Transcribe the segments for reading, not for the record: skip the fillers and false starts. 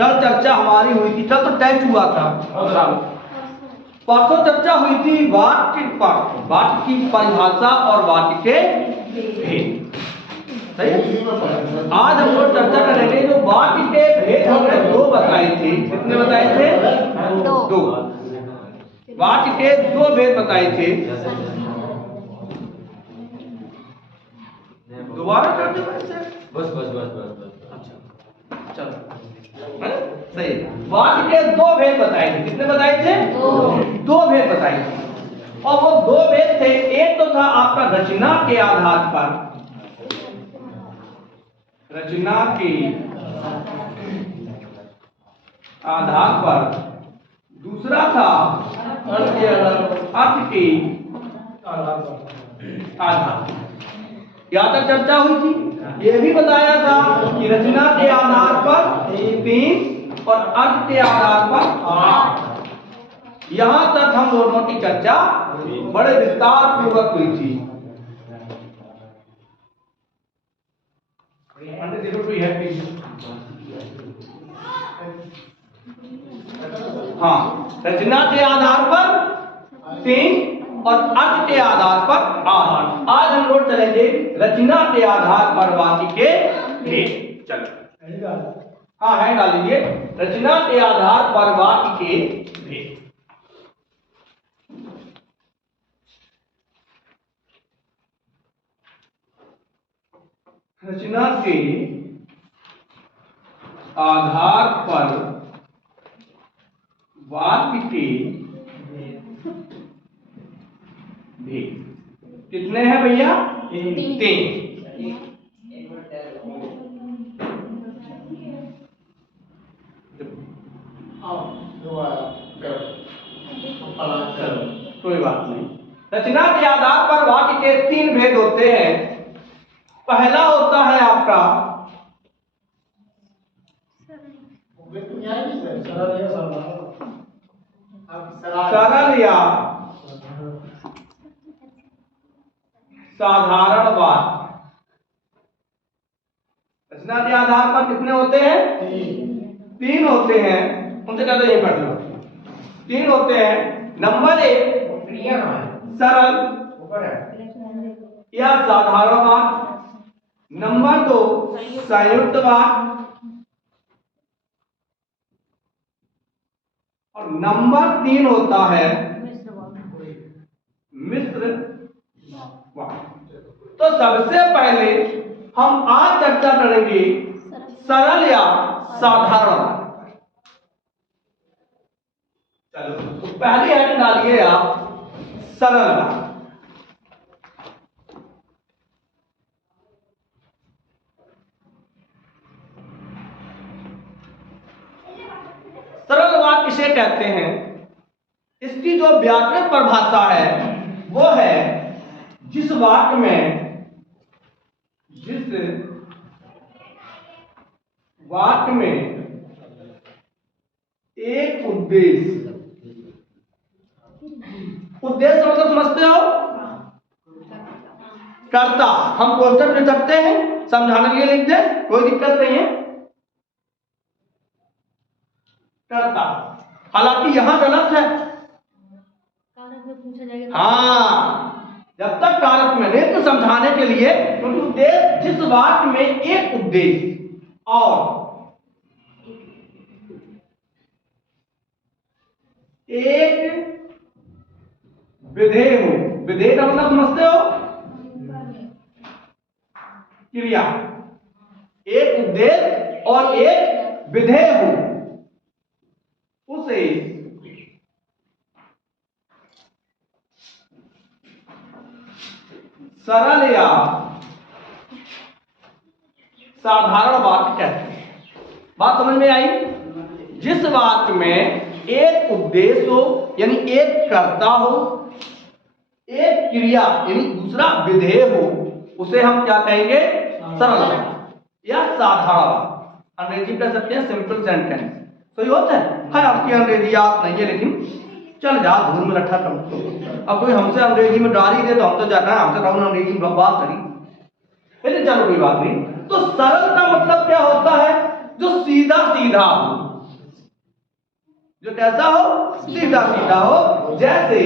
कल चर्चा हमारी हुई थी, कल तो टेस्ट हुआ था, परसों चर्चा हुई थी वाक्य पर, वाक्य की परिभाषा और वाक्य के भेद। सही है। आज हम लोग चर्चा करेंगे जो वाक्य के भेद हमने दो बताए थे। कितने बताए थे? दो। वाक्य के दो भेद बताए थे। दोबारा कर दो बस। अच्छा चलो, सही। वाक्य के दो भेद बताए थे। कितने बताए थे? दो भेद बताए थे। और वो दो भेद थे, एक तो था आपका रचना के आधार पर, रचना के आधार पर, दूसरा था अर्थ के आधार। यहाँ तक चर्चा हुई थी। यह भी बताया था कि रचना के आधार पर 3 और अर्थ के आधार पर 8। यहां तक हम दोनों की चर्चा बड़े विस्तार पूर्वक हुई थी। हाँ, रचना के आधार पर 3 और अर्थ के आधार पर 8। आज हम लोग चलेंगे रचना के आधार पर वाक्य के भेद। चलो, हाँ है डाल लीजिए, रचना के आधार पर वाक्य के भेद। रचना के आधार पर वाक्य के भेद कितने हैं भैया? 3। कोई बात नहीं। रचना के आधार पर वाक्य के 3 भेद होते हैं। पहला होता है आपका सरल या साधारण वाक्य। रचना के आधार पर कितने होते हैं? 3 होते हैं। उनसे कहते हैं ये पढ़ लो। 3 होते हैं। नंबर 1 सरल या साधारण वाक्य। नंबर 2 संयुक्त वाक्य। और नंबर 3 होता है मिश्र वाक्य। तो सबसे पहले हम आज चर्चा करेंगे सरल या साधारण वाक्य। चलो, तो पहली हेडिंग डालिए आप सरल वाक्य। सरल वाक्य किसे कहते हैं? इसकी जो व्याकरण परिभाषा है वो है जिस वाक्य में एक उद्देश्य मतलब समझते हो? कर्ता। हम क्वेश्चन लिख सकते हैं, समझाने के लिए लिख दें, कोई दिक्कत नहीं है। कर्ता, हालांकि यहां गलत है। हाँ, जब तक कारक में नहीं तो समझाने के लिए, क्योंकि उद्देश्य जिस वाक्य में एक उद्देश्य और एक विधेय हो। विधेय का मतलब समझते हो? क्रिया। एक उद्देश्य और एक विधेय हो, उसे सरल या साधारण वाक्य कहते हैं। बात समझ में आई? जिस वाक्य में एक उद्देश्य हो यानी एक कर्ता हो, एक क्रिया यानी दूसरा विधेय हो, उसे हम क्या कहेंगे? सरल या साधारण वाक्य। अंग्रेजी कह सकते हैं सिंपल सेंटेंस। तो ये होता है आपकी अंग्रेजी याद नहीं है, लेकिन चल जा, धूल में रखा कम। अब कोई हमसे अंग्रेजी में गाली दे तो हम तो जाना है, हमसे कौन अंग्रेजी में बात करी, लेकिन चलो कोई बात नहीं। तो सरल का मतलब क्या होता है? जो सीधा सीधा हो, जो कैसा हो, सीधा सीधा हो। जैसे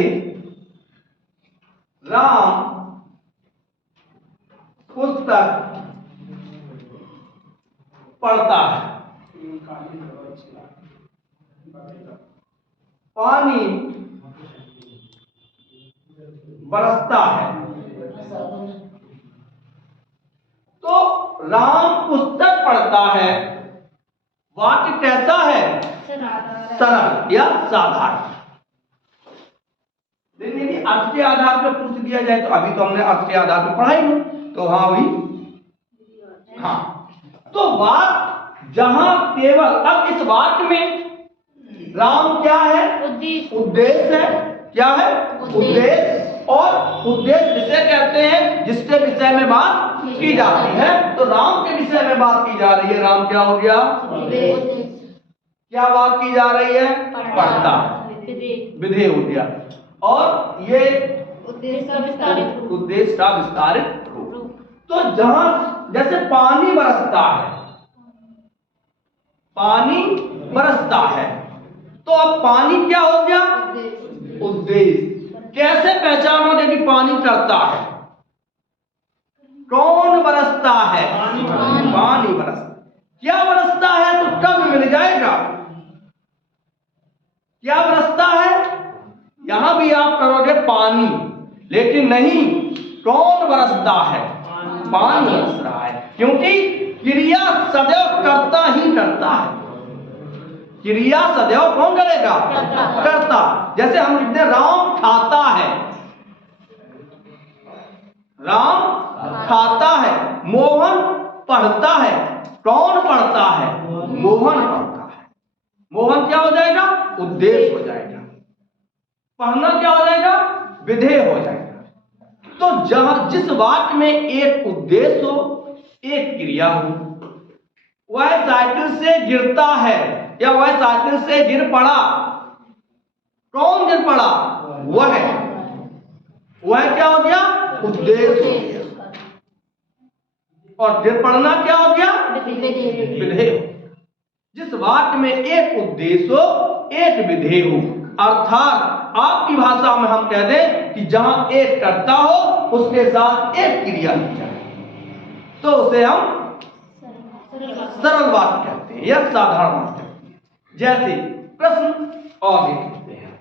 राम पुस्तक पढ़ता है, पानी बरसता है। तो राम पुस्तक पढ़ता है, वाक्य कैसा है, सरल या साधारण। लेकिन यदि अर्थ के आधार पर पूछ दिया जाए तो अभी तो हमने अर्थ के आधार पर पढ़ाई नहीं, तो हाँ भी हाँ। तो बात जहां केवल, अब इस वाक्य में राम क्या है, उद्देश्य है। क्या है, उद्देश्य। और उद्देश्य जिसे कहते हैं जिसके विषय में बात की जाती है, तो राम के विषय में बात की जा रही है। राम क्या हो गया, क्या बात की जा रही है, पढ़ता, विधेय हो गया। और ये उद्देश्य का विस्तारित रूप। तो जहां जैसे पानी बरसता है, पानी बरसता है, तो अब पानी क्या हो गया, उद्देश्य। कैसे पहचानोगे कि पानी करता है, कौन बरसता है, पानी बरसता। क्या बरसता है तो कब मिल जाएगा, क्या बरसता है, यहां भी आप करोगे पानी, लेकिन नहीं, कौन बरसता है, पानी बरस रहा है। क्योंकि क्रिया सदैव करता ही करता है, क्रिया सदैव कौन करेगा, करता। जैसे हम लिखते हैं राम खाता है, राम खाता है। मोहन पढ़ता है, कौन पढ़ता है, मोहन पढ़ता है। मोहन क्या हो जाएगा, उद्देश्य हो जाएगा। पढ़ना क्या हो जाएगा, विधेय हो जाएगा। तो जहां जिस वाक्य में एक उद्देश्य हो, एक क्रिया हो, वह साइकिल से गिरता है या वह साइकिल से गिर पड़ा, कौन गिर पड़ा, वह क्या हो गया, उद्देश्य हो गया। और गिर पड़ना क्या हो गया, विधेय। जिस वाक्य में एक उद्देश्य हो, एक विधेय हो, अर्थात आपकी भाषा में हम कह दें कि जहां एक कर्ता हो उसके साथ एक क्रिया की जाए, तो उसे हम सरल वाक्य कहते हैं या साधारण वाक्य कहते हैं। जैसे प्रश्न और लिखते हैं,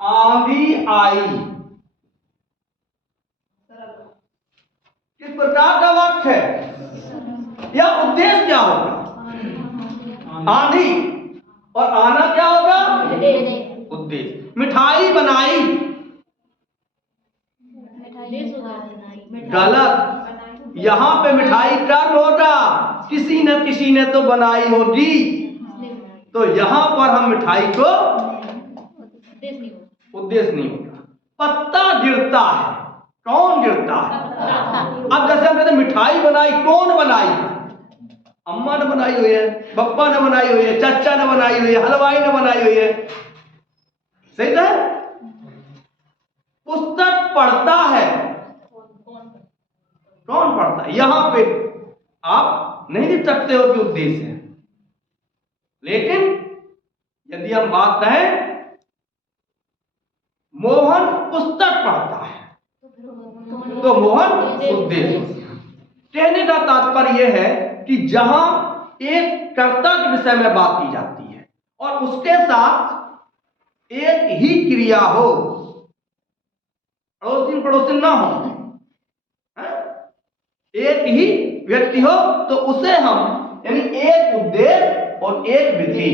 आंधी आई, किस प्रकार का वाक्य है या उद्देश्य क्या होगा, आंधी, और आना क्या होगा, उद्देश्य। मिठाई बनाई, गलत, यहां पे मिठाई कर्म होगा, किसी न किसी ने तो बनाई होगी, तो यहां पर हम मिठाई को उद्देश्य नहीं होगा। पत्ता गिरता है, कौन गिरता है, अब जैसे हम कहते हैं मिठाई बनाई, कौन बनाई, अम्मा ने बनाई हुई है, पप्पा ने बनाई हुई है, चाचा ने बनाई हुई है, हलवाई ने बनाई हुई है, सही है। पुस्तक पढ़ता है, कौन पढ़ता है, यहां पे आप नहीं लिख सकते हो कि उद्देश्य है। लेकिन यदि हम बात करें मोहन पुस्तक पढ़ता है, तो मोहन उद्देश्य। कहने का तात्पर्य यह है कि जहां एक कर्ता के विषय में बात की जाती है और उसके साथ एक ही क्रिया हो, अड़ोसिन पड़ोसिन ना हो, एक ही व्यक्ति हो, तो उसे हम यानी एक उद्देश्य और एक विधि।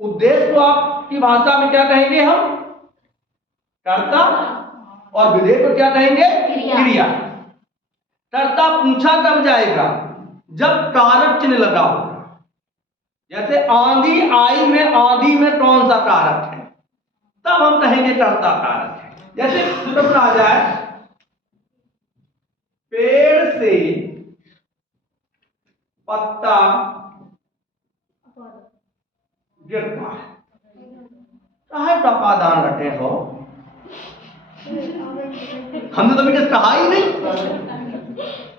उद्देश्य को आपकी भाषा में क्या कहेंगे हम, कर्ता, और विधेय को क्या कहेंगे, क्रिया। कर्ता पूछा कब जाएगा, जब कारक चिन्ह लगा होगा। जैसे आंधी आई में आंधी में कौन सा कारक है, तब हम कहेंगे कर्ता कारक है। जैसे प्रश्न आ जाए, पेड़ से पत्ता गिरता है। चाहे टपादान रटे हो, हमने तो भी कहा ही नहीं,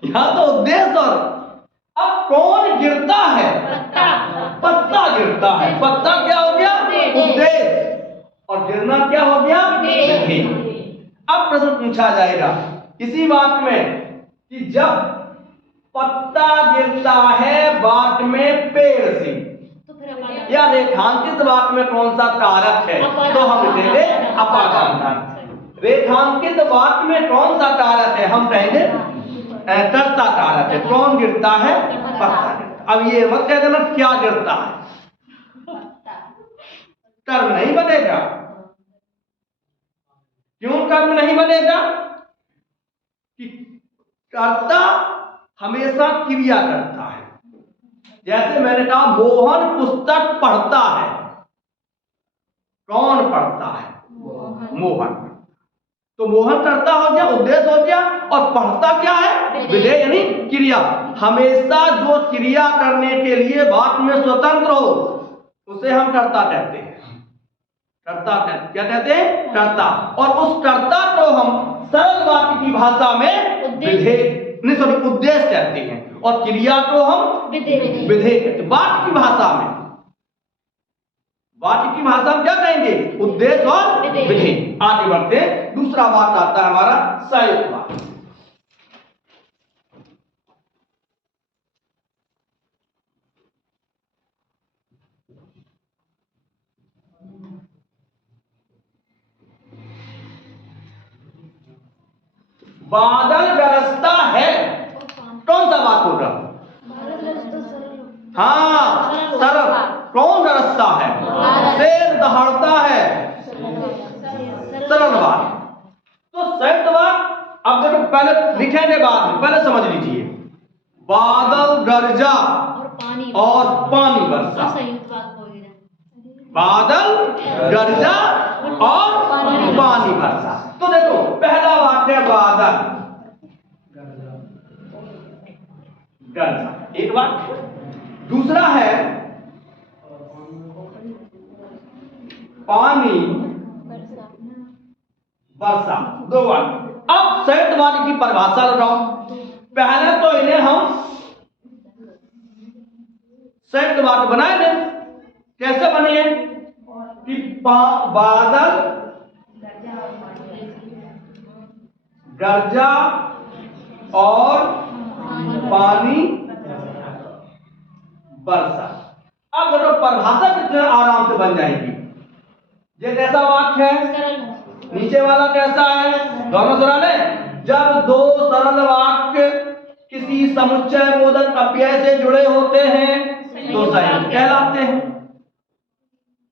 यहाँ तो उद्देश्य। और अब कौन गिरता है? पत्ता गिरता है। पत्ता क्या हो गया? उद्देश्य। और गिरना क्या हो गया? विधि। अब प्रश्न पूछा जाएगा इसी बात में कि जब पत्ता गिरता है बात में पेड़ से या रेखांकित बात में कौन सा कारक है? तो हम लिखेंगे अपादान कारक। रेखांकित बात में कौन सा कारक है? हम कहेंगे कर्ता कारक है। कौन गिरता है? पत्ता गिरता। अब ये मत कह देना क्या गिरता है, कर्म नहीं बनेगा। क्यों कर्म नहीं बनेगा? कि कर्ता हमेशा क्रिया करता है। जैसे मैंने कहा मोहन पुस्तक पढ़ता है। कौन पढ़ता है? मोहन। तो मोहन करता हो गया, उद्देश्य हो गया, और पढ़ता क्या है? विधेय यानी क्रिया। हमेशा जो क्रिया करने के लिए बात में स्वतंत्र हो उसे हम कर्ता कहते हैं। कर्ता क्या कहते हैं? कर्ता। और उस कर्ता को हम सरल वाक्य की भाषा में विधेय नहीं सॉरी उद्देश्य कहते हैं, और क्रिया को हम विधेय कहते हैं। वाक्य की भाषा में, वाक्य की भाषा में क्या कहेंगे? उद्देश्य और विधेय। आगे बढ़ते हैं। दूसरा वाक्य आता है हमारा संयुक्त वाक्य। बादल गरजता है। कौन सा वाक्य होगा? हाँ, सरल। कौन गरजता है? शेर दहाड़ता है। सरल वाक्य। तो संयुक्त वाक्य अब देखो, पहले लिखेंगे बाद में, पहले समझ लीजिए। बादल गरजा और पानी बरसा। बादल गरजा और पानी बरसा। तो देखो पहला वाक्य है बादल गरजा, एक वाक्य। दूसरा है पानी वर्षा, दो वाक्य। अब संयुक्त वाक्य की परिभाषा लगाओ। पहले तो इन्हें हम संयुक्त वाक्य बनाएंगे। कैसे बने? कि बादल गरजा और पानी वर्षा। अब देखो परिभाषा कितने आराम से बन जाएगी। ये कैसा वाक्य है? नीचे वाला कैसा है? दोनों सरल है। जब दो सरल वाक्य किसी समुच्चय बोधक अव्यय से जुड़े होते हैं तो संयुक्त कहलाते हैं।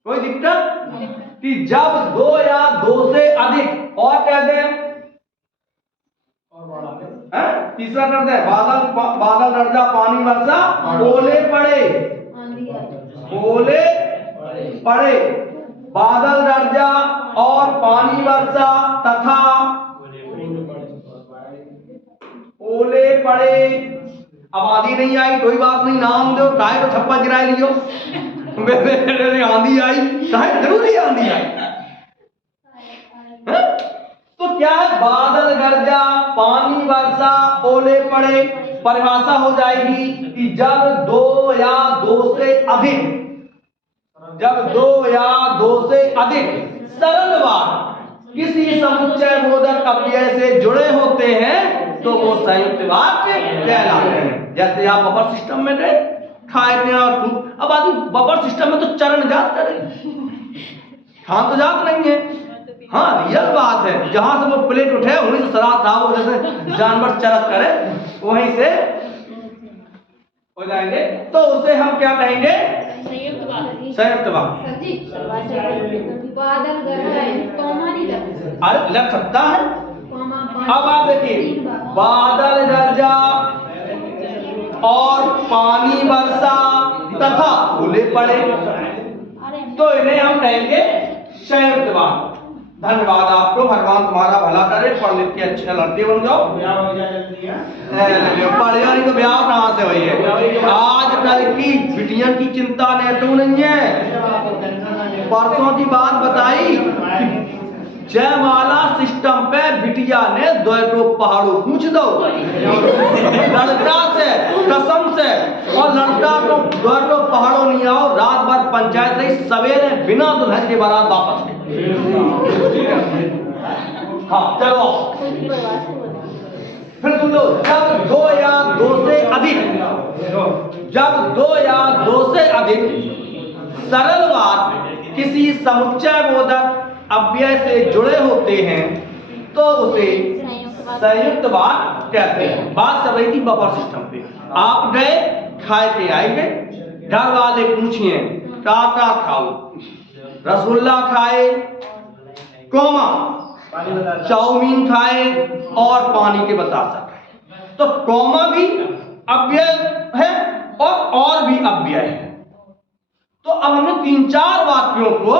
कोई दिक्कत? कि जब दो या दो से अधिक और कह दें, तीसरा कर दे बादल गरजा पानी वर्षा ओले पड़े, ओले पड़े, बादल गरजा और पानी वर्षा तथा ओले पड़े। अब आंधी नहीं आई, कोई बात नहीं, नाम दो, काहे को छप्पा गिरा लियो। आंधी आई, काहे जरूरी आंधी आई। तो क्या है? बादल गरजा पानी वर्षा ओले पड़े। परिभाषा हो जाएगी कि जब दो या दो से अधिक, जब दो या दो से अधिक सरल वाक्य किसी समुच्चय बोधक अव्यय से जुड़े होते हैं तो वो संयुक्त वाक्य कहलाते हैं। जैसे आप बफर सिस्टम में गए, खाने और फूक। अब आदमी बफर सिस्टम में तो चरण जात करे, खान तो जात नहीं है। हाँ, रियल बात है। जहां से वो प्लेट उठे वहीं से सराब था, वो जैसे जानवर चरत करे वहीं से हो जाएंगे। तो उसे हम क्या कहेंगे? संयुक्त वाक्य। अरे लग सकता है। अब आप देखिए, बादल गरजा और पानी वर्षा तथा ओले पड़े, तो इन्हें हम कहेंगे संयुक्त वाक्य। धन्यवाद आपको, भगवान तुम्हारा भला करे, पढ़ लिख के अच्छे लड़के बन जाओ। पढ़े नहीं तो ब्याह कहाँ से हुई है? आजकल की बिटिया की चिंता नेटू नहीं है। परसों की बात बताई, जयमाला सिस्टम पे बिटिया ने 2 पहाड़ों पूछ दो लड़का से, कसम से, और लड़का को 2 पहाड़ों नहीं आओ, रात भर पंचायत रही, सवेरे बिना दुल्हन के बारात वापस गए। हाँ चलो फिर सुन लो, जब 2 या 2 से अधिक सरल वाद किसी समुच्चय बोधक अव्यय से जुड़े होते हैं तो उसे संयुक्त वाद कहते हैं। बात चल रही थी बफर सिस्टम पे। आप गए, खाए के आएंगे, घर वाले पूछिए क्या खाओ, रसगुल्ला खाए, कोमा चाउमीन खाए और पानी के बतासा खाए, तो कोमा भी अव्यय है और भी अव्यय है। तो अब हमने 3-4 वाक्यों को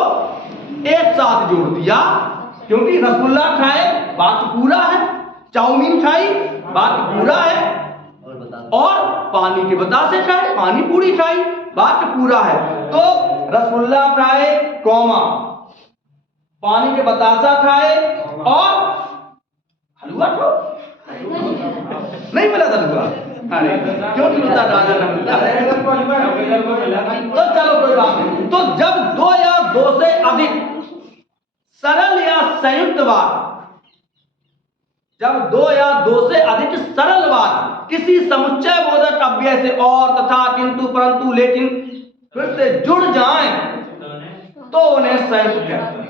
एक साथ जोड़ दिया, क्योंकि रसगुल्ला खाए बात पूरा है, चाउमीन खाई बात पूरा है, और पानी के बतासे खाए, पानी पूरी खाई बात पूरा है। तो रसगुल्ला खाए कोमा, पानी के बतासा खाए और हलवा खाओ। नहीं मिला था हलवा? अरे क्यों नहीं मिलता? राजा ने मिलता है। तो चलो कोई बात नहीं। तो जब 2 या 2 से अधिक सरल या संयुक्त वाद, जब 2 या 2 से अधिक सरल वाद किसी समुच्चय बोधक अव्यय से और तथा किंतु परंतु लेकिन फिर से जुड़ जाएं तो उन्हें संयुक्त कहते हैं।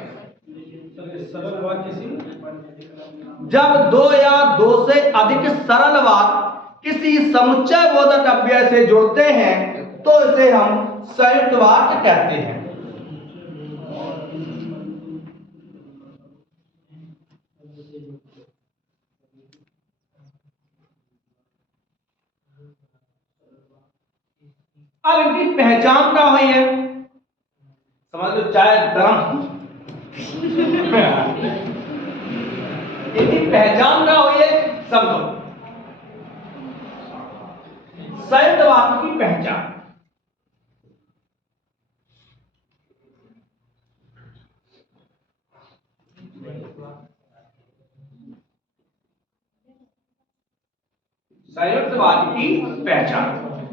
जब 2 या 2 से अधिक सरल वाद किसी समुच्चय बोधक अव्यय से जुड़ते हैं तो इसे हम संयुक्त वाक्य कहते हैं। अब इनकी पहचान क्या हुई है? समझ लो चाय गरम। इनकी पहचान क्या हुई है? समझो, संयुक्त वाक्य की पहचान। संयुक्त वाक्य की पहचान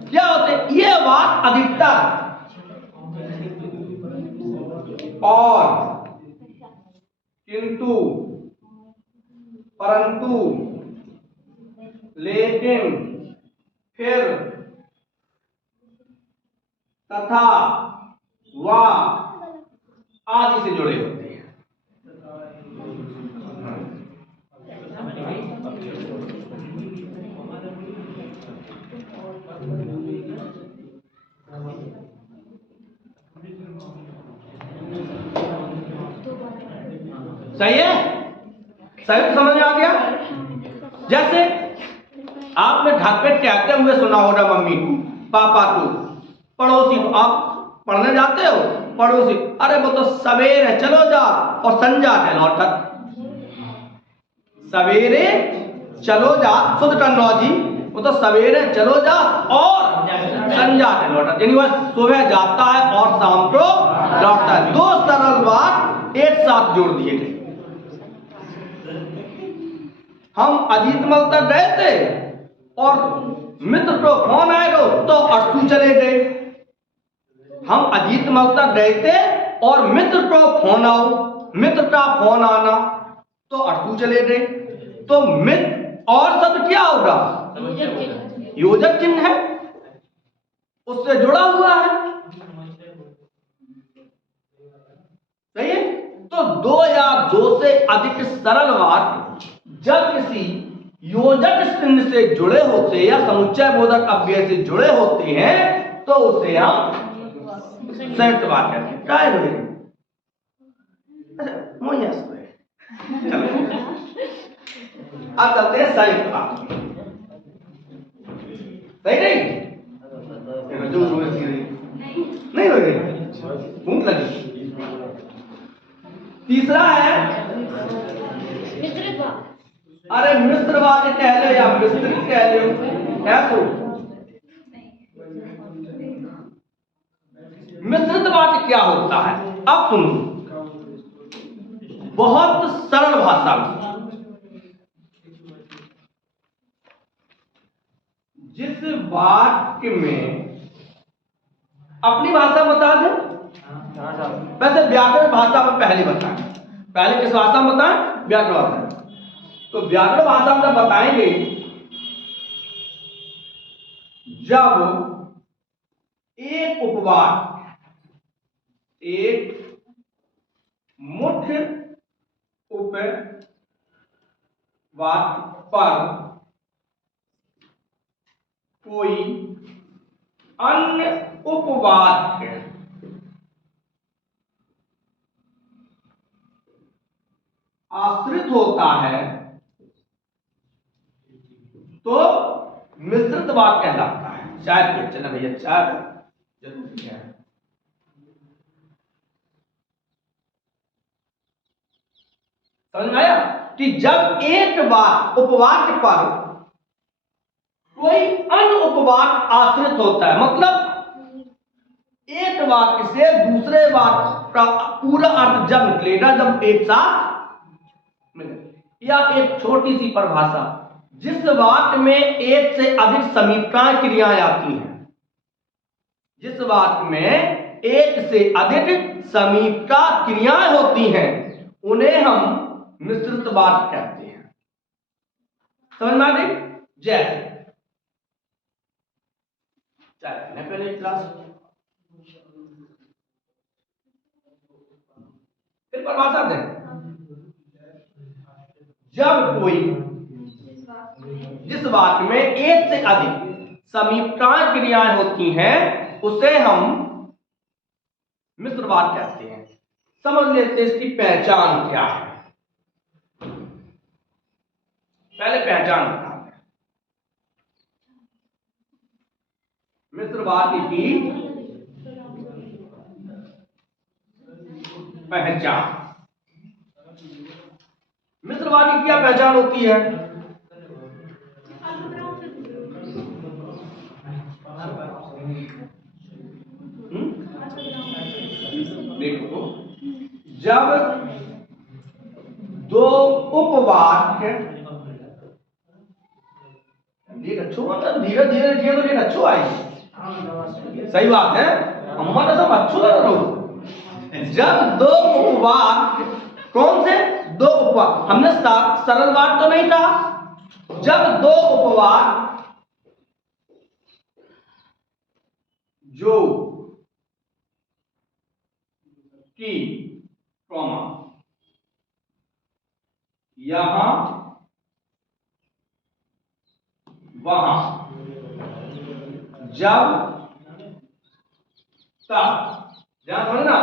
क्या होते? ये वाक्य अधिकतर और, किंतु, परंतु, लेकिन, फिर, तथा, व आदि से जुड़े होते हैं। सही है? सही समझ में आ गया? जैसे आपने घर पे कहते हुए सुना होगा मम्मी को, पापा को, पड़ोसी को, आप पढ़ने जाते हो, पड़ोसी, अरे वो तो सवेरे है चलो जा और संजा के लौटत। सवेरे चलो जा, शुद्ध टर्मिनोलॉजी, वो तो सवेरे चलो जा और संजा के लौटत, यानी वह सुबह जाता है और शाम को लौटता है। 2 सरल बात एक साथ जोड़ दिए गए। हम अजीतमल तक गए थे और मित्र को फोन आएगा तो अरसू चले गए। हम अजीतमल तक गए थे और मित्र को फोन आओ, मित्र का फोन आना तो अरसू चले गए। तो मित्र और शब्द क्या होगा? योजक चिन्ह है, उससे जुड़ा हुआ है। सही है? तो 2 या 2 से अधिक सरल वाक्य जब किसी योजक चिन्ह से जुड़े होते हैं या समुच्चय बोधक अव्यय से जुड़े होते हैं तो उसे हम संयुक्त वाक्य कहते हैं। क्या है? अच्छा मोहिया चलो अब चलते हैं संयुक्त वाक्य। सही नहीं? नहीं हो गई, भूख लगी। तीसरा है अरे मिश्र वाक्य कह लो या मिश्रित कह लो, ऐसो मिश्रित वाक्य क्या होता है? अब सुनो, बहुत सरल भाषा में, जिस वाक्य में अपनी भाषा बता दें, वैसे व्याकरण भाषा में पहले बताएं। पहले किस भाषा में बताएं? व्याकरण भाषा। तो व्याकरण भाषा में बताएंगे जब एक उपवाक्य एक मुख्य उपवाक्य पर कोई अन्य उपवाक्य आश्रित होता है तो मिश्रित वाक्य कहलाता है। चाय चला भैया, चाय जरूरी है। समझ में आया कि जब एक उपवाक्य पर कोई अन्य उपवाक्य आश्रित होता है, मतलब एक वाक्य से दूसरे वाक्य का पूरा अर्थ जब निकलेगा, जब एक साथ मिले। या एक छोटी सी परिभाषा, जिस वाक्य में एक से अधिक समीपकाय क्रियाएं आती हैं, जिस वाक्य में एक से अधिक समीपका क्रियाएं होती हैं, उन्हें हम मिश्रित वाक्य कहते हैं। समझ में आ गई? जैसे पहले क्लास, फिर परिभाषा दें। जब कोई, जिस वाक्य में एक से अधिक समीपकाय क्रियाएं होती हैं, उसे हम मिश्र वाक्य कहते हैं। समझ लेते हैं इसकी पहचान क्या है। पहले पहचान बताते हैं मिश्र वाक्य की पहचान। मिश्र वाक्य की क्या पहचान होती है? देखो, जब दो उपवाक्य, धीरे धीरे लिखिए तो लेकिन अच्छो आएगी। सही बात है, अम्मा तो सब अच्छो लग रहा हो। जब दो उपवाक्य, कौन से दो उपवाक्य? हमने सरल वाक्य तो नहीं कहा। जब दो उपवाक्य जो कि कॉमा यहां वहां जब तक, ध्यान समझना,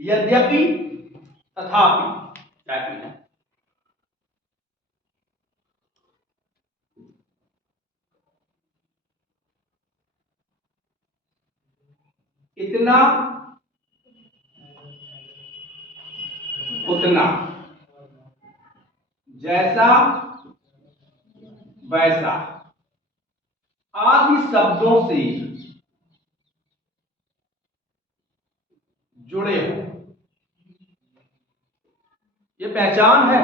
यद्यपि तथापि, इतना उतना, जैसा वैसा आदि शब्दों से जुड़े हो। ये पहचान है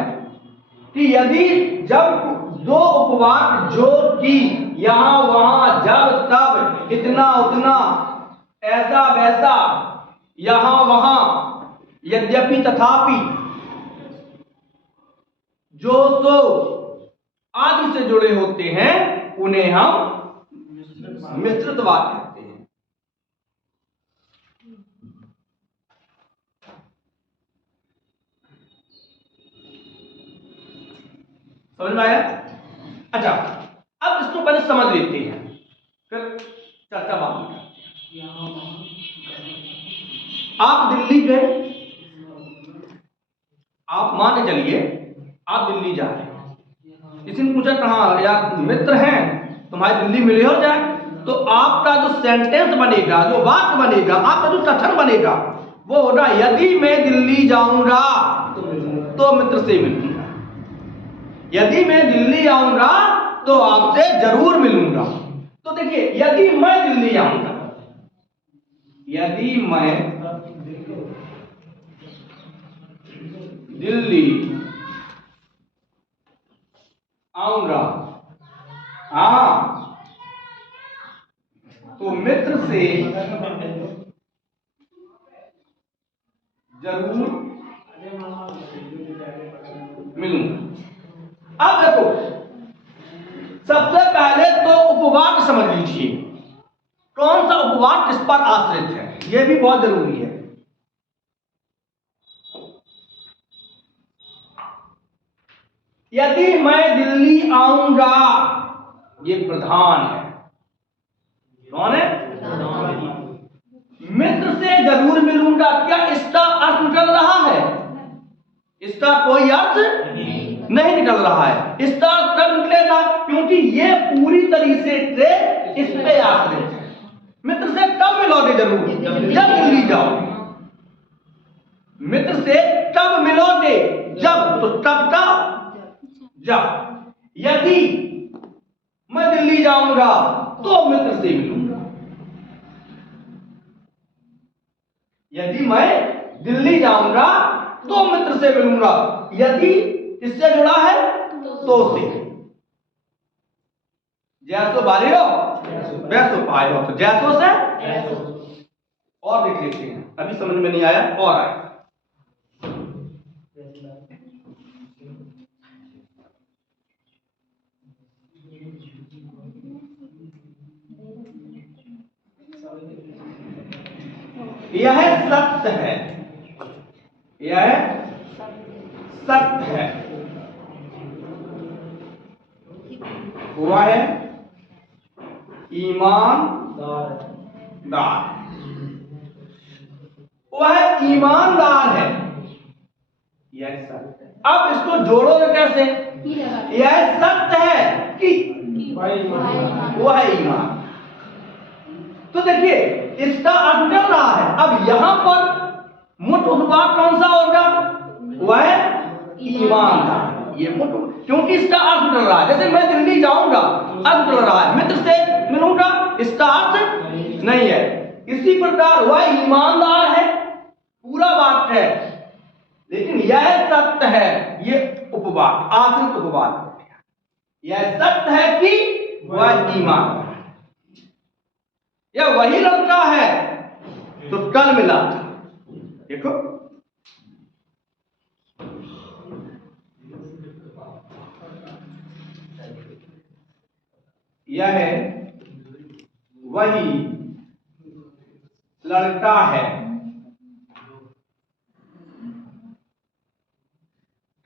कि यदि जब दो उपवाक्य जो कि यहां वहां जब तब इतना उतना ऐसा वैसा यहां वहां यद्यपि तथापि जो सो आदि से जुड़े होते हैं, उन्हें हम मिश्रित वाक्य कहते हैं। समझ में आया? अच्छा, अब इसको पहले समझ लेते हैं, फिर चर्चा बाद में करते हैं। आप दिल्ली गए, आप मान के चलिए आप दिल्ली जा रहे हैं, किसी ने पूछा कहाँ, या मित्र हैं तुम्हारी दिल्ली मिले हो जाए, तो आपका जो सेंटेंस बनेगा, जो वाक्य बनेगा, आपका जो कथन बनेगा, वो होगा यदि मैं दिल्ली जाऊंगा तो मित्र से मिलूंगा। यदि मैं दिल्ली आऊंगा तो आपसे जरूर मिलूंगा। तो देखिए, यदि मैं दिल्ली आऊंगा, यदि मैं दिल्ली आऊंगा, हाँ, तो मित्र से जरूर मिलूंगा। अब देखो, सबसे पहले तो उपवाक्य समझ लीजिए, कौन सा उपवाक्य किस पर आश्रित है, यह भी बहुत जरूरी है। यदि मैं दिल्ली आऊंगा, ये प्रधान है। कौन है? मित्र से जरूर मिलूंगा, क्या इसका अर्थ निकल रहा है? इसका कोई अर्थ नहीं निकल रहा है। इसका अर्थ कब निकलेगा? क्योंकि ये पूरी तरीके से इस पे आश्रित है। मित्र से कब मिलोगे? जरूर जब दिल्ली जाओगे। मित्र से कब मिलोगे? जब, तो तब का जब। यदि मैं दिल्ली जाऊंगा तो मित्र से मिलूंगा। यदि मैं दिल्ली जाऊंगा तो मित्र से मिलूंगा। यदि इससे जुड़ा है तो से। जैसो बारी हो वैसो पाए हो, तो जैसो से। और देख लेते हैं, अभी समझ में नहीं आया और आए। यह सत्य है, यह सत्य है, हुआ है ईमानदार, वह ईमानदार है, यह सत्य है। अब इसको जोड़ोगे कैसे? यह सत्य है कि वह है ईमान। तो देखिए, इसका अर्थ निकल रहा है। अब यहां पर मुठ उपवाद कौन सा होगा? वह ईमानदार। ये मुठ, क्योंकि इसका अर्थ निकल रहा है। जैसे मैं दिल्ली जाऊंगा, अर्थ निकल रहा है, मित्र से मिलूंगा, इसका अर्थ नहीं है। इसी प्रकार वह ईमानदार है, पूरा वाक्य है, लेकिन यह सत्य है, ये उपवाद, आश्रित उपवाद हो गया। यह सत्य है कि वह ईमानदार, यह वही लड़का है तो कल मिला था। देखो, यह वही लड़का है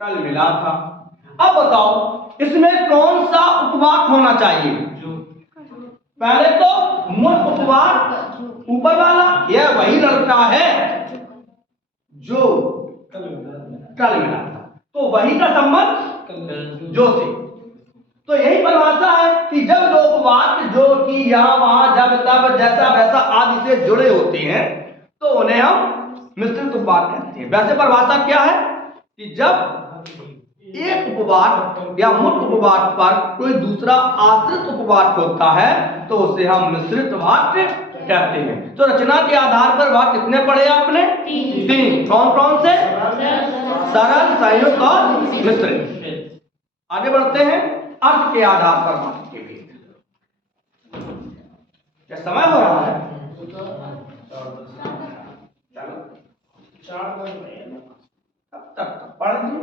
कल मिला था। अब बताओ, इसमें कौन सा उपवाद होना चाहिए? पहले तो मुठ उपवाद ऊपर वाला, यह वही लड़का है जो कल मिला था, तो वही का संबंध जो से। तो यही परिभाषा है कि जब दो उपवाद जो कि यहां वहां जब तब जैसा वैसा आदि से जुड़े होते हैं तो उन्हें हम मिश्रित उपवाद कहते हैं। वैसे परिभाषा क्या है कि जब एक उपवाद या मुठ उपवाद पर कोई दूसरा आश्रित उपवाद होता है तो उसे हम मिश्रित वाक्य कहते हैं। तो रचना के आधार पर वाक्य कितने पढ़े आपने? तीन। कौन कौन से? सरल, संयुक्त और मिश्रित। आगे बढ़ते हैं अर्थ के आधार पर वाक्य के भेद। क्या समय हो रहा है? चलो अब तक पढ़ लो।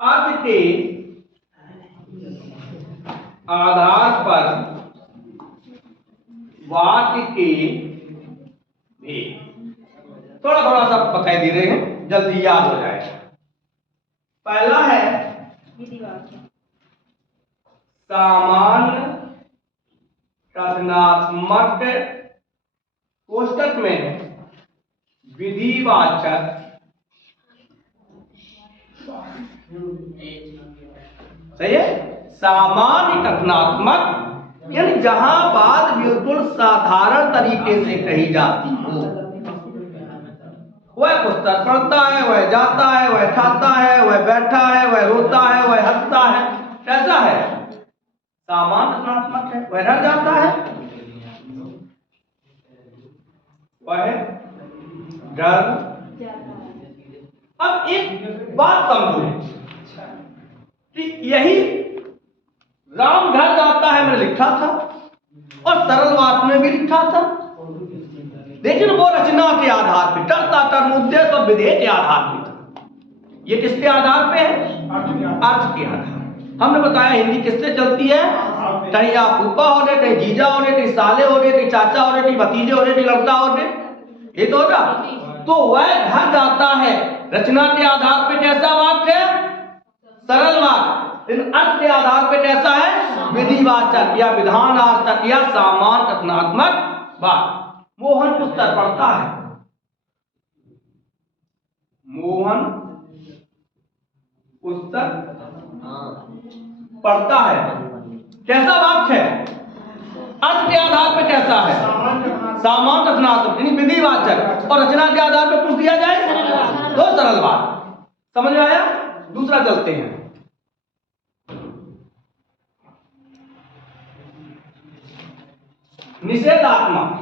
अर्थ के आधार पर वाक्य के भेद थोड़ा थोड़ा सा बताई दे रहे हैं, जल्दी याद हो जाएगा। पहला है सामान्य कथनात्मक कोष्टक में विधिवाचक सही है। सामान्य कथनात्मक यानी जहां बात बिल्कुल साधारण तरीके से कही जाती हो, वह पुस्तक पढ़ता है, वह जाता है, वह खाता है, वह बैठा है, वह रोता है, वह हंसता है, कैसा है? सामान्य रचनात्मक है। वह डर जाता है, वह डर। अब एक बात समझो कि यही राम घर जाता है मैंने लिखा था और सरल बात में भी लिखा था, लेकिन वो रचना के आधार पे कर्ता कर्म उद्देश्य और विधेय के आधार पे था। ये किसके आधार पे है? अर्थ के आधार। हमने बताया हिंदी किससे चलती है? कहीं आप फूफा हो रहे, कहीं जीजा हो रहे, कहीं साले हो रहे, कहीं चाचा हो रहे, कहीं भतीजे हो रहे, कहीं लड़का हो रहे, ये तो होगा। तो वह घर जाता है रचना के आधार पे कैसा वाक्य है? सरल वाक्य। इन अर्थ के आधार पे कैसा है? विधिवाचक या विधानार्थक या सामान्य कथनात्मक वाक्य। मोहन पुस्तक पढ़ता है, मोहन पुस्तक पढ़ता है, कैसा वाक्य है? अर्थ के आधार पे कैसा है? सामान्य कथनात्मक यानी विधिवाचक। और रचना के आधार पे पूछ दिया जाए तो सरल बात। समझ में आया? दूसरा चलते हैं। निषेधात्मक।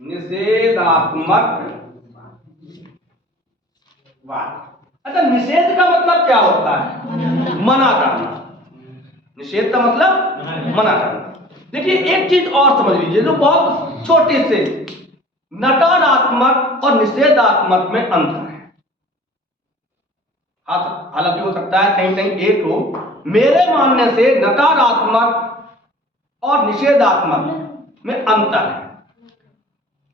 निषेधात्मक वाक्य। अच्छा, निषेध का मतलब क्या होता है? मना करना। निषेध का मतलब मना करना। देखिए एक चीज और समझ लीजिए जो बहुत छोटे से, नकारात्मक और निषेधात्मक में अंतर है। हालांकि हो सकता है कहीं कहीं एक हो। मेरे मानने से नकारात्मक और निषेधात्मक में अंतर है।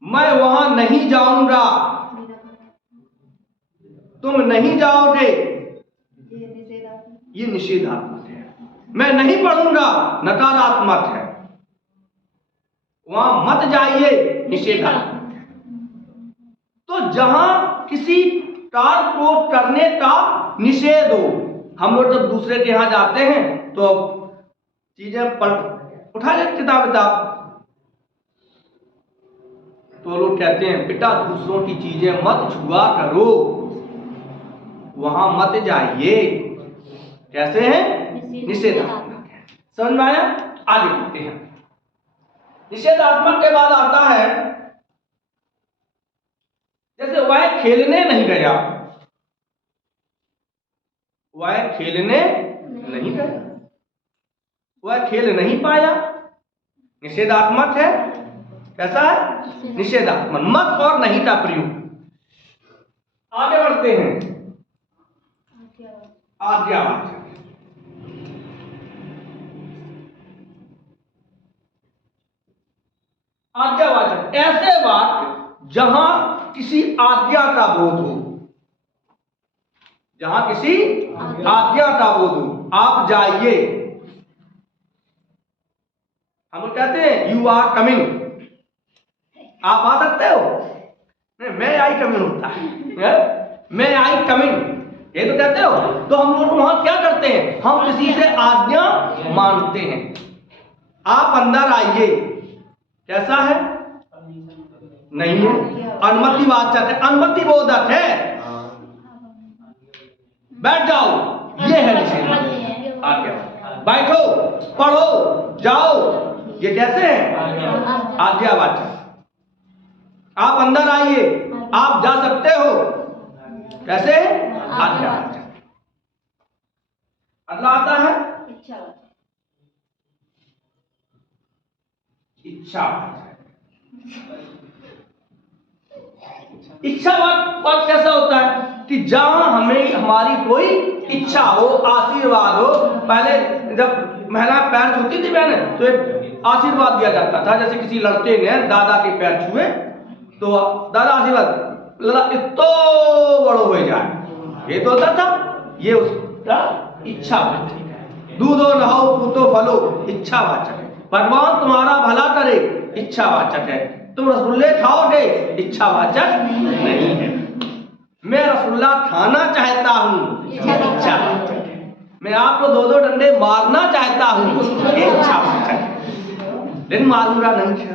मैं वहां नहीं जाऊंगा, तुम नहीं जाओगे, ये निषेधात्मक है। मैं नहीं पढ़ूंगा, नकारात्मक है। वहां मत जाइए, निषेधात्मक है। तो जहां किसी कार्य को करने का निषेध हो, हम लोग जब दूसरे के यहां जाते हैं तो चीजें पढ़ उठा लेते किताब, तो लोग कहते हैं बेटा दूसरों की चीजें मत छुआ करो, वहां मत जाइए। कैसे हैं? निषेधात्मक है। समझ में आया? आगे बढ़ते हैं। निषेधात्मक के बाद आता है जैसे वह खेलने नहीं गया, वह खेलने नहीं गया, वह खेल नहीं पाया, निषेधात्मक है। कैसा है? निषेधात्मक। मत और नहीं का प्रयोग। आगे बढ़ते हैं। आज्ञावाचक। आज्ञावाचक ऐसे वाक्य जहां किसी आज्ञा का बोध हो, जहां किसी आज्ञा का बोध हो। आप जाइए, हम कहते हैं यू आर कमिंग, आप आ सकते हो। नहीं, मैं आई कमिंग होता है, मैं आई कमिंग, ये तो कहते हो। तो हम लोग वहां क्या करते हैं? हम किसी से आज्ञा मानते हैं। आप अंदर आइए, कैसा है? नहीं है, अनुमतिवाचक है, अनुमति बोधक है। बैठ जाओ, ये है निषेध। आज्ञा। बैठो, पढ़ो, जाओ, ये कैसे है? आज्ञावाचक। आप अंदर आइए, आप जा सकते हो, कैसे? आज्ञावाचक। अगला आता है इच्छावाचक। इच्छावाचक कैसा होता है? कि जहां हमें हमारी कोई इच्छा हो, आशीर्वाद हो। पहले जब महिला पैर छूती थी बहन, तो एक आशीर्वाद दिया जाता था। जैसे किसी लड़के ने दादा के पैर छुए तो दादा आशीर्वाद, लड़ा इतो बड़ो हो जाए, ये तो होता था। ये उसका इच्छावाचक है। दूधो नहो पूतो फलो, इच्छावाचक है। भगवान तुम्हारा भला करे, इच्छावाचक है। तुम रसगुल्ले खाओगे, इच्छावाचक नहीं है। मैं रसगुल्ला खाना चाहता हूँ, ये इच्छावाचक है। मैं आपको 2-2 डंडे मारना चाहता हूँ, ये इच्छावाचक है। लेकिन मारूंगा नहीं।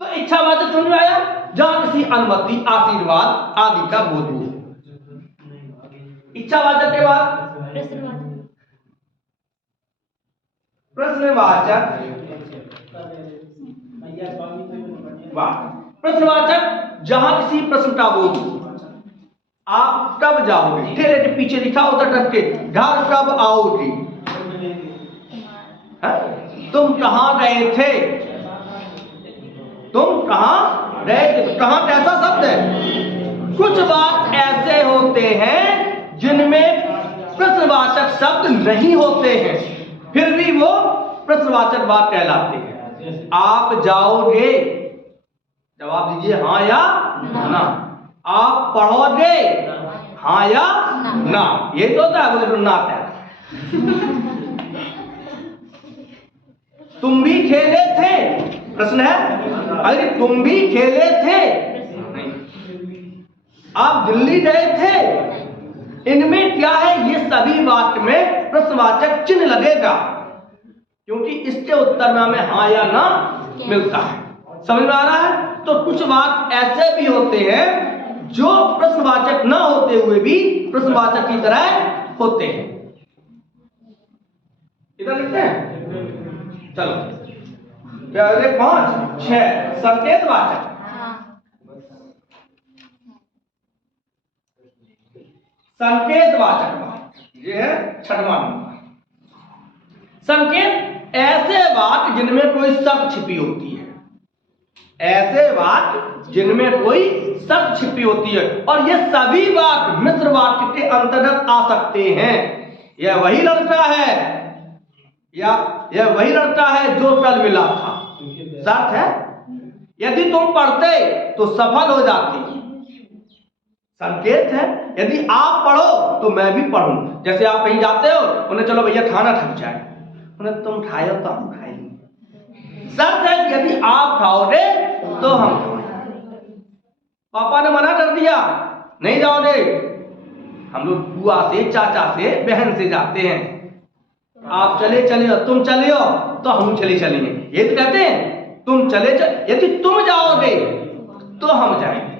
तो इच्छावाचक समझ में आया? जहां किसी अनुमति, आशीर्वाद आदि का बोध हो। इच्छावाचक के बाद प्रश्नवाचक। प्रश्नवाचक जहां किसी प्रश्न का बोध हो। आप कब जाओगे? ठेले के पीछे लिखा होता टक के, घर कब आओगे? तुम कहां गए थे? तुम कहां गए थे? तो कहां कैसा शब्द है? कुछ बात ऐसे होते हैं जिनमें प्रश्नवाचक शब्द नहीं होते हैं, फिर भी वो प्रश्नवाचक बात कहलाते हैं। आप जाओगे, जवाब दीजिए हाँ या ना। आप पढ़ोगे, हाँ या ना। ये तो होता है, बोले ना है। तुम भी खेले थे, प्रश्न है। अरे तुम भी खेले थे? नहीं। आप दिल्ली गए थे? इनमें क्या है? ये सभी वाक्य में प्रश्नवाचक चिन्ह लगेगा, क्योंकि इसके उत्तर में हमें हाँ या ना मिलता है। समझ में आ रहा है? तो कुछ वाक्य ऐसे भी होते हैं जो प्रश्नवाचक ना होते हुए भी प्रश्नवाचक की तरह होते हैं। इधर लिखते हैं, चलो। 5, 6 संकेतवाचक। संकेतवाचक ये है 6वां नंबर। संकेत ऐसे वाक्य जिनमें कोई शब्द छिपी होती है। ऐसे वाक्य जिनमें कोई शब्द छिपी होती है, और ये सभी वाक्य मिश्र वाक्य के अंतर्गत आ सकते हैं। यह वही लड़का है, या यह वही लड़का है जो कल मिला था। शर्त है, यदि तुम पढ़ते तो सफल हो जाती। संकेत है, यदि आप पढ़ो तो मैं भी पढ़ूं। जैसे आप कहीं जाते हो, उन्हें चलो भैया खाना थक जाए, उन्हें तुम खाए तो हम खाएंगे। शर्त है, यदि आप खाओगे तो हम खाएंगे। पापा ने मना कर दिया, नहीं जाओगे। हम लोग बुआ से, चाचा से, बहन से जाते हैं। आप चले चले, तुम चले हो तो हम चले चलेंगे। ये तो कहते हैं तुम चले यदि तुम जाओगे तो हम जाएंगे,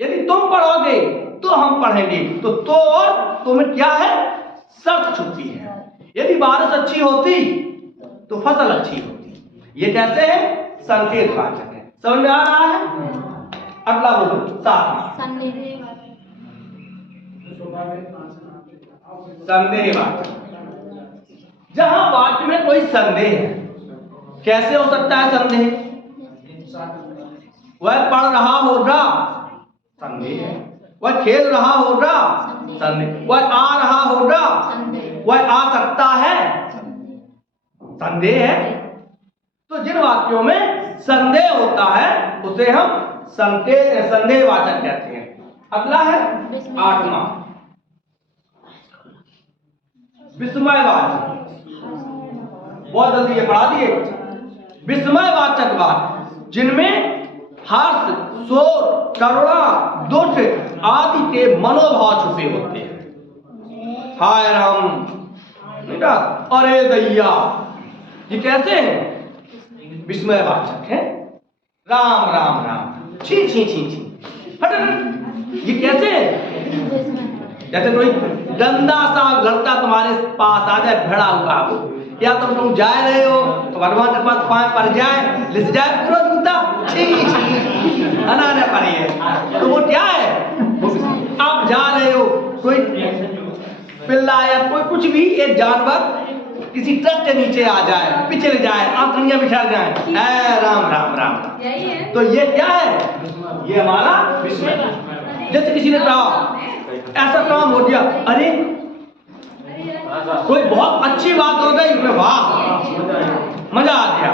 यदि तुम पढ़ोगे तो हम पढ़ेंगे। तो और तुम क्या है? शर्त छुपी है। यदि बारिश अच्छी होती तो फसल अच्छी होती। ये कैसे है? संकेतवाचक है। समझ में आ रहा है? अगला बोलो, 7वां संदेहवाचक। जहां वाक्य में कोई संदेह है। कैसे हो सकता है संदेह? वह पढ़ रहा होगा, संदेह है। वह खेल रहा होगा, संदेह। वह आ रहा होगा, वह आ सकता है, संदेह है। तो जिन वाक्यों में संदेह होता है उसे हम संदेहवाचक कहते हैं। अगला है 8वां विस्मयवाचक। बहुत जल्दी ये पढ़ा दिए। विस्मयवाचक वाक्य जिनमें हर्ष, शोक, करुणा, दुख आदि के मनोभाव छुपे होते हैं। हाय राम, अरे दैया, ये कैसे हैं? विस्मयवाचक है। राम राम राम, छी छी छी छी, हट हट, ये कैसे है? जैसे कोई गंदा सा लड़का तुम्हारे पास आ जाए, भड़ा हुआ हो, या तुम जा रहे हो तो भगवान के पास पांव पड़ जाए, लिस जाए, पूरा जूता छी छी अनाने पड़ी है, तो वो क्या है? आप जा रहे हो, कोई पिल्ला या कोई कुछ भी एक जानवर किसी ट्रक के नीचे आ जाए, पिछले जाए, आंखड़ियां बिछड़ जाए, ऐ राम राम राम, तो ये क्या है? ये हमारा विस्मय। जैसे किसी ने कहा ऐसा काम हो गया, अरे कोई बहुत अच्छी बात हो गई, वाह मजा आ गया,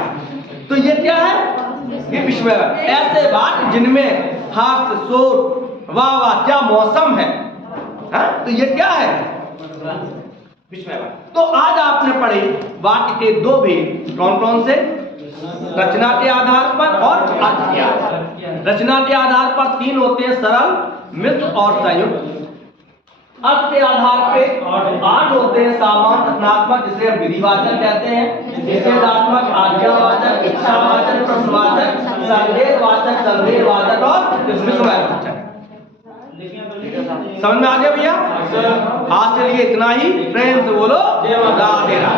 तो ये क्या है? ये विस्मय। ऐसे बात जिनमें हास्य, शोक, वाह वाह क्या मौसम है, तो ये क्या है? विस्मय। तो आज आपने पढ़े वाक्य के 2 भेद, कौन कौन से? रचना के आधार पर और अर्थ के आधार पर। रचना के आधार पर 3 होते हैं, सरल, मिश्र और संयुक्त। अर्थ के आधार पे 8 होते हैं, सामान्य, रचनात्मक, जिसे हम विधिवाचक कहते हैं, निषेधात्मक, आज्ञावाचक, इच्छावाचक, प्रश्नवाचक, संदेहवाचक, संदेहवाचक और विस्मयवाचक। समझ में आ गया भैया? आज के लिए इतना ही। प्रेम से बोलो राधे राधे।